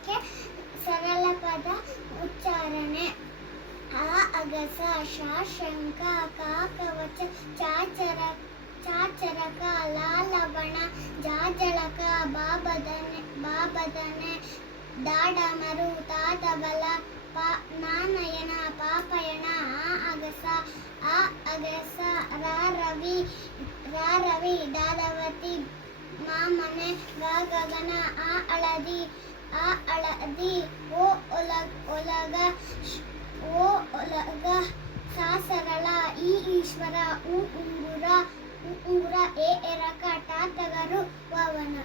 ಅಕ್ಷರಕ್ಕೆ ಸರಳ ಪದ ಉಚ್ಚಾರಣೆ. ಆ ಅಗಸ, ಶ ಶಂಕ, ಕ ಕವಚ, ಚಾಚರಕ, ಲ ಲವಣ, ಜಾಜಳಕ, ಬಾಬದನೆ, ದಾಡಮರು, ತಾತಬಲ, ನಾನಯನ, ಪಾಪಯಣ. ಆ ಅಗಸ, ರಾರವಿ, ದಾದವತಿ, ಮಾಮನೆ, ಗಗನ, ಆ ಹಳದಿ, ಓ ಒಲಗ, ಸಾ ಸರಳ, ಈ ಈಶ್ವರ, ಉಂಗುರ, ಎ ಎರಕ, ಟ ಟಗರು, ವವನ.